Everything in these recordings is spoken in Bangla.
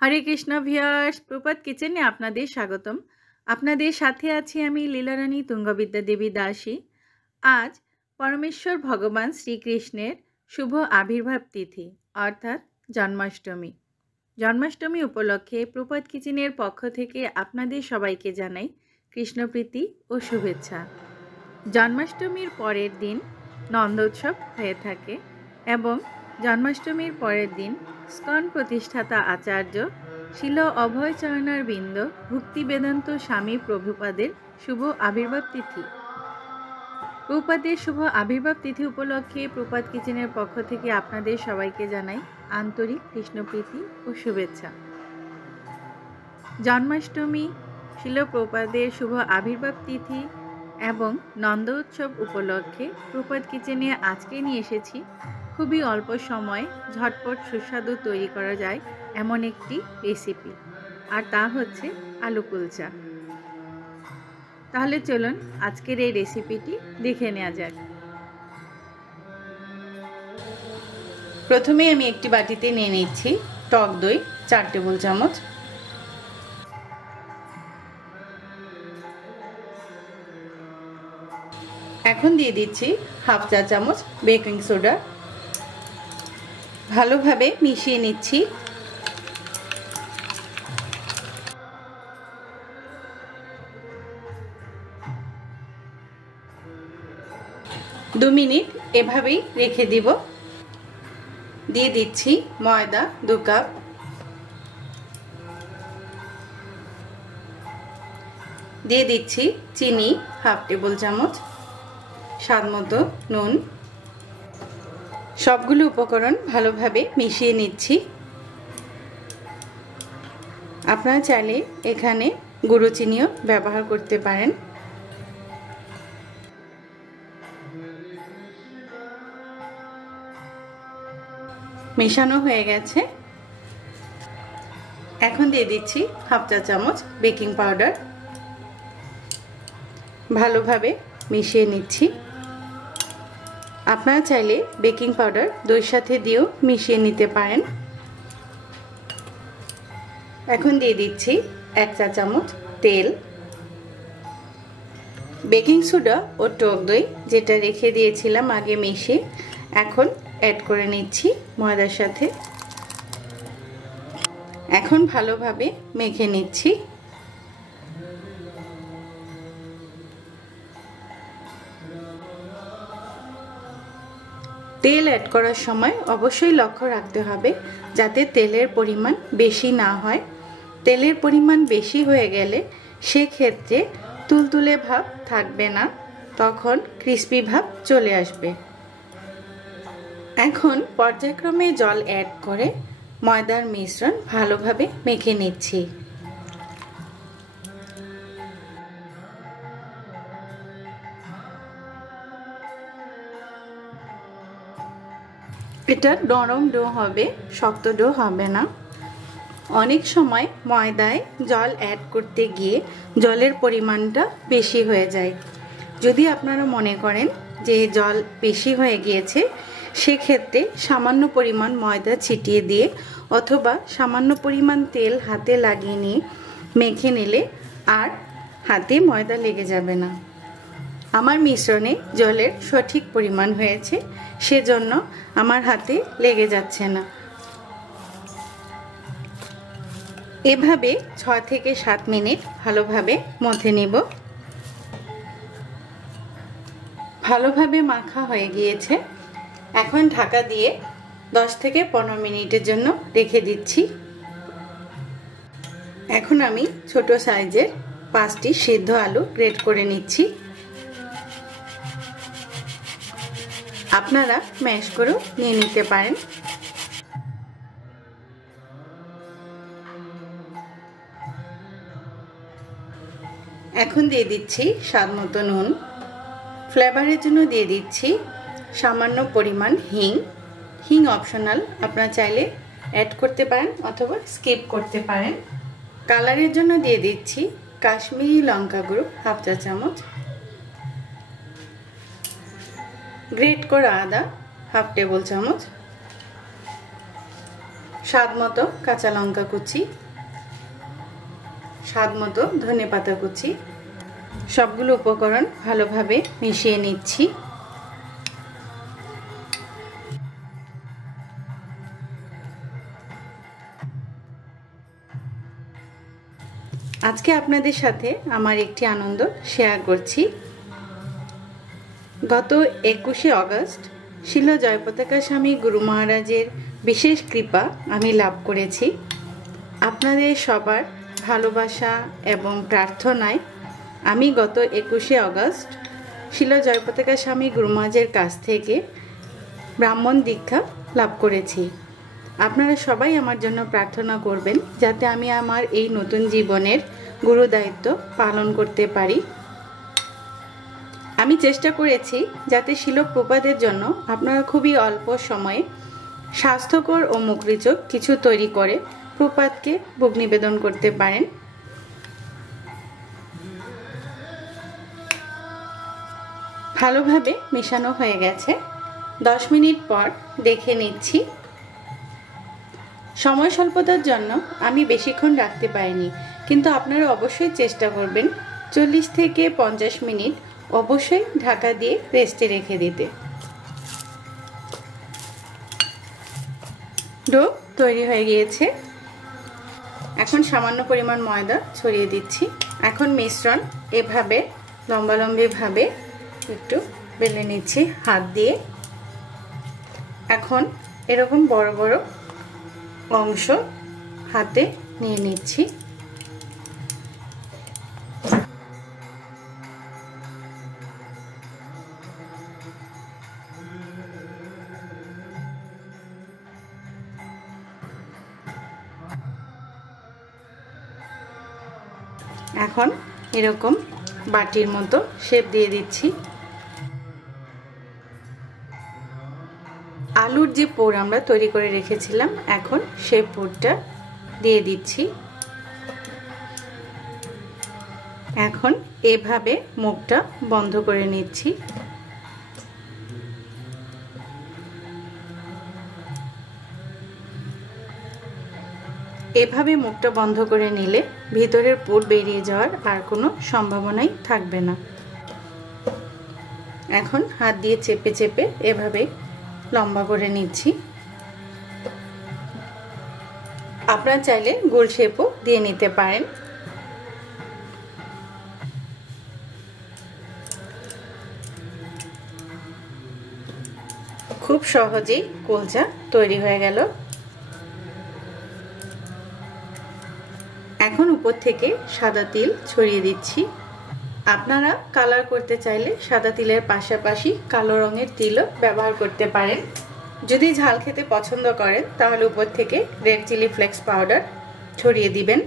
হরে কৃষ্ণ ভিউয়ার্স, প্রপাত কিচেনে আপনাদের স্বাগতম। আপনাদের সাথে আছি আমি লীলারানী তুঙ্গবিদ্যা দেবী দাসী। আজ পরমেশ্বর ভগবান শ্রীকৃষ্ণের শুভ আবির্ভাব তিথি অর্থাৎ জন্মাষ্টমী। জন্মাষ্টমী উপলক্ষে প্রপাত কিচেনের পক্ষ থেকে আপনাদের সবাইকে জানাই কৃষ্ণপ্রীতি ও শুভেচ্ছা। জন্মাষ্টমীর পরের দিন নন্দোৎসব হয়ে থাকে এবং জন্মাষ্টমীর পরের দিন স্কন প্রতিষ্ঠাতা আচার্য শিল অভয়চরণারবিন্দ ভক্তি বেদান্ত স্বামী প্রভুপাদের শুভ আবির্ভাব তিথি। প্রভুপাদের শুভ আবির্ভাব তিথি উপলক্ষে প্রপাত কিচেনের পক্ষ থেকে আপনাদের সবাইকে জানাই আন্তরিক কৃষ্ণপ্রীতি ও শুভেচ্ছা। জন্মাষ্টমী, শিল প্রভুপাদের শুভ আবির্ভাব তিথি এবং নন্দ উৎসব উপলক্ষে প্রপাত কিচেনে আজকে নিয়ে এসেছি খুবই অল্প সময়ে ঝটপট সুস্বাদু তৈরি করা যায় এমন একটি রেসিপি, আর তা হচ্ছে আলু কুলচা। তাহলে চলুন আজকের এই রেসিপিটি দেখে নেওয়া যাক। প্রথমে আমি একটি বাটিতে নিয়ে নিচ্ছি টক দই 4 টেবিল চামচ, এখন দিয়ে দিচ্ছি হাফ চা চামচ বেকিং সোডা। ভালোভাবে মিশিয়ে নিচ্ছি। দু মিনিট এভাবেই রেখে দিব। দিয়ে দিচ্ছি ময়দা 2 কাপ, দিয়ে দিচ্ছি চিনি হাফ টেবিল চামচ, স্বাদ মতো নুন। সবগুলো উপকরণ ভালোভাবে মিশিয়ে নিচ্ছি। আপনারা চাইলে এখানে গুঁড়ো চিনিও ব্যবহার করতে পারেন। মেশানো হয়ে গেছে। এখন দিয়ে দিচ্ছি হাফ চা চামচ বেকিং পাউডার। ভালোভাবে মিশিয়ে নিচ্ছি। আপনারা চাইলে বেকিং পাউডার দইয়ের সাথে দিয়েও মিশিয়ে নিতে পারেন। এখন দিয়ে দিচ্ছি 1 চা চামচ তেল। বেকিং সোডা ও টক দই যেটা রেখে দিয়েছিলাম আগে মিশিয়ে, এখন অ্যাড করে নিচ্ছি ময়দার সাথে। এখন ভালোভাবে মেখে নিচ্ছি। তেল অ্যাড করার সময় অবশ্যই লক্ষ্য রাখতে হবে যাতে তেলের পরিমাণ বেশি না হয়। তেলের পরিমাণ বেশি হয়ে গেলে সেক্ষেত্রে তুলতুলে ভাব থাকবে না, তখন ক্রিস্পি ভাব চলে আসবে। এখন পর্যায়ক্রমে জল অ্যাড করে ময়দার মিশ্রণ ভালোভাবে মেখে নিচ্ছি। এটা নরম ডো হবে, শক্ত ডো হবে না। অনেক সময় ময়দায় জল অ্যাড করতে গিয়ে জলের পরিমাণটা বেশি হয়ে যায়। যদি আপনারা মনে করেন যে জল বেশি হয়ে গিয়েছে, সেক্ষেত্রে সামান্য পরিমাণ ময়দা ছিটিয়ে দিয়ে অথবা সামান্য পরিমাণ তেল হাতে লাগিয়ে নিয়ে মেখে নিলে আর হাতে ময়দা লেগে যাবে না। আমার মিশ্রণে জলের সঠিক পরিমাণ হয়েছে, সেজন্য আমার হাতে লেগে যাচ্ছে না। এভাবে 6 থেকে 7 মিনিট ভালোভাবে মথে নেব। ভালোভাবে মাখা হয়ে গিয়েছে। এখন ঢাকা দিয়ে 10 থেকে 15 মিনিটের জন্য রেখে দিচ্ছি। এখন আমি ছোট সাইজের 5টি সিদ্ধ আলু গ্রেট করে নিচ্ছি। আপনারা ম্যাশ করেও নিয়ে নিতে পারেন। এখন দিয়ে দিচ্ছি স্বাদ মতো নুন। ফ্লেভারের জন্য দিয়ে দিচ্ছি সামান্য পরিমাণ হিং। হিং অপশনাল, আপনারা চাইলে অ্যাড করতে পারেন অথবা স্কিপ করতে পারেন। কালারের জন্য দিয়ে দিচ্ছি কাশ্মীরি লঙ্কা গুঁড়ো হাফ চা চামচ, গ্রেট করা আদা হাফ টেবিল চামচ, স্বাদমতো কাঁচা লঙ্কা কুচি, স্বাদমতো ধনেপাতা কুচি, সবগুলো উপকরণ ভালোভাবে মিশিয়ে নিচ্ছি। আজকে আপনাদের সাথে আমার একটি আনন্দ শেয়ার করছি। গত 21শে অগস্ট শিল জয়পতাকা স্বামী গুরু মহারাজের বিশেষ কৃপা আমি লাভ করেছি। আপনাদের সবার ভালোবাসা এবং প্রার্থনায় আমি গত 21শে অগস্ট শিল জয়পতাকা স্বামী গুরু মহারাজের কাছ থেকে ব্রাহ্মণ দীক্ষা লাভ করেছি। আপনারা সবাই আমার জন্য প্রার্থনা করবেন যাতে আমি আমার এই নতুন জীবনের গুরু দায়িত্ব পালন করতে পারি। আমি চেষ্টা করেছি যাতে শিল প্রপাদের জন্য আপনারা খুবই অল্প সময়ে স্বাস্থ্যকর ও মুখরোচক কিছু তৈরি করে প্রপাতকে ভোগ নিবেদন করতে পারেন। ভালোভাবে মেশানো হয়ে গেছে। 10 মিনিট পর দেখে নিচ্ছি। সময় স্বল্পতার জন্য আমি বেশিক্ষণ রাখতে পারিনি, কিন্তু আপনারা অবশ্যই চেষ্টা করবেন 40 থেকে 50 মিনিট অবশ্যই ঢাকা দিয়ে রেস্টে রেখে দিতে। ডো তৈরি হয়ে গিয়েছে। এখন সামান্য পরিমাণ ময়দা ছড়িয়ে দিচ্ছি। এখন মিশ্রণ এভাবে লম্বালম্বিভাবে একটু বেলে নিচ্ছি হাত দিয়ে। এখন এরকম বড় বড় অংশ হাতে নিয়ে নিচ্ছি। এখন এরকম বাটির মতো শেপ দিয়ে দিচ্ছি। আলুর যে পুর আমরা তৈরি করে রেখেছিলাম, এখন সেই পুরটা দিয়ে দিচ্ছি। এখন এভাবে মুখটা বন্ধ করে নিচ্ছি। এভাবে মুখটা বন্ধ করে নিলে ভিতরের পুর বেরিয়ে যাওয়ার আর কোনো সম্ভাবনাই থাকবে না। এখন হাত দিয়ে চেপে চেপে এভাবে লম্বা করে নিচ্ছি। আপনারা চাইলে গোল শেপও দিয়ে নিতে পারেন। খুব সহজেই কুলচা তৈরি হয়ে গেল। এখন উপর থেকে সাদা তিল ছড়িয়ে দিচ্ছি। আপনারা কালার করতে চাইলে সাদা তিলের পাশাপাশি কালো রঙের তিলও ব্যবহার করতে পারেন। যদি ঝাল খেতে পছন্দ করেন তাহলে উপর থেকে রেড চিলি ফ্লেক্স পাউডার ছড়িয়ে দিবেন।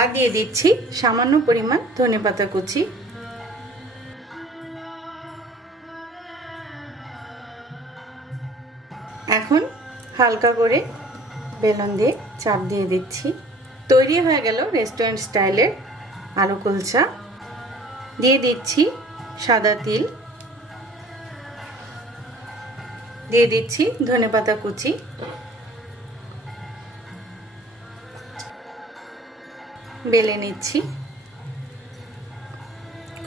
আর দিয়ে দিচ্ছি সামান্য পরিমাণ ধনেপাতা কুচি। এখন হালকা করে বেলুন দিয়ে চাপ দিয়ে দিচ্ছি। তৈরি হয়ে গেল রেস্টুরেন্ট স্টাইলের আলু কুলচা। দিয়ে দিচ্ছি সাদা তিল, দিয়ে দিচ্ছি ধনেপাতা কুচি, বেলে নিচ্ছি।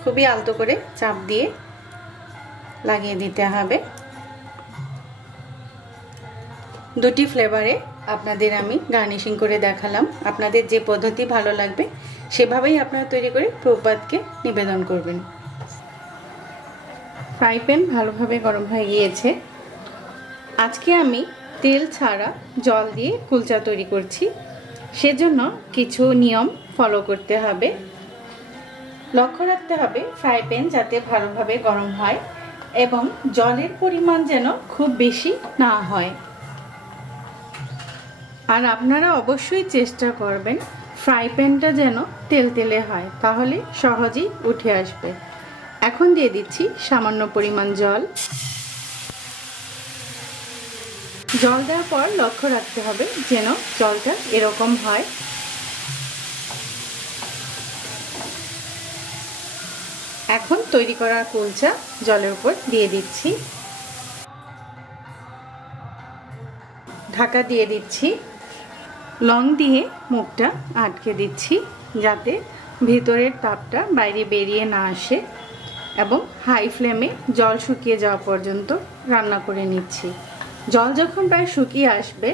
খুবই আলতো করে চাপ দিয়ে লাগিয়ে দিতে হবে। দুটি ফ্লেভারে আপনাদের আমি গার্নিশিং করে দেখালাম। আপনাদের যে পদ্ধতি ভালো লাগবে সেভাবেই আপনারা তৈরি করে প্রপাতকে নিবেদন করবেন। ফ্রাই প্যান ভালোভাবে গরম হয়ে গিয়েছে। আজকে আমি তেল ছাড়া জল দিয়ে কুলচা তৈরি করছি, সেজন্য কিছু নিয়ম ফলো করতে হবে। লক্ষ্য রাখতে হবে ফ্রাই প্যান যাতে ভালোভাবে গরম হয় এবং জলের পরিমাণ যেন খুব বেশি না হয়। আর আপনারা অবশ্যই চেষ্টা করবেন ফ্রাই প্যানটা যেন তেলতেলে হয়, তাহলে সহজেই উঠে আসবে। এখন দিয়ে দিচ্ছি সামান্য পরিমাণ জল। জল দেওয়ার পর লক্ষ্য রাখতে হবে যেন জলটা এরকম হয়। এখন তৈরি করা কুলচা জলের উপর দিয়ে দিচ্ছি। ঢাকা দিয়ে দিচ্ছি। লং দিয়ে মুখটা আটকে দিচ্ছি যাতে ভিতরের তাপটা বাইরে বেরিয়ে না আসে, এবং হাই ফ্লেমে জল শুকিয়ে যাওয়া পর্যন্ত রান্না করে নিচ্ছি। জল যখন প্রায় শুকিয়ে আসবে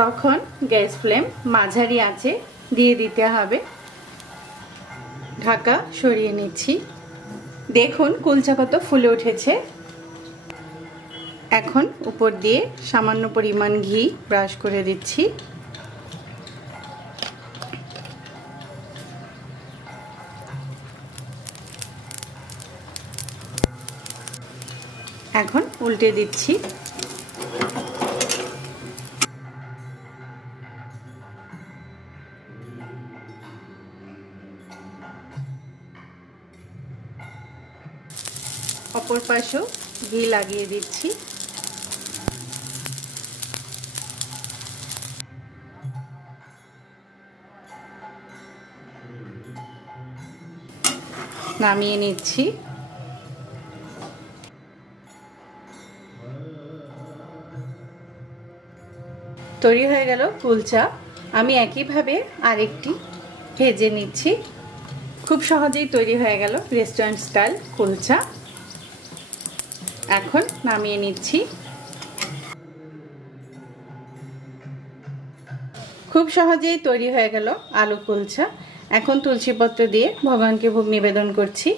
তখন গ্যাস ফ্লেম মাঝারি আঁচে দিয়ে দিতে হবে। ঢাকা সরিয়ে নিচ্ছি। দেখুন কুলচা কত ফুলে উঠেছে। এখন উপর দিয়ে সামান্য পরিমাণ ঘি ব্রাশ করে দিচ্ছি। এখন উল্টে দিচ্ছি। অপর পাশেও ঘি লাগিয়ে দিচ্ছি। নামিয়ে নিচ্ছি। তৈরি হয়ে গেল কুলচা। আমি একইভাবে আরেকটি ভেজে নিচ্ছি। খুব সহজেই তৈরি হয়ে গেল রেস্টুরেন্ট স্টাইল কুলচা। এখন নামিয়ে নিচ্ছি। খুব সহজেই তৈরি হয়ে গেল আলু কুলচা। এখন তুলসী পত্র দিয়ে ভগবানকে ভোগ নিবেদন করছি।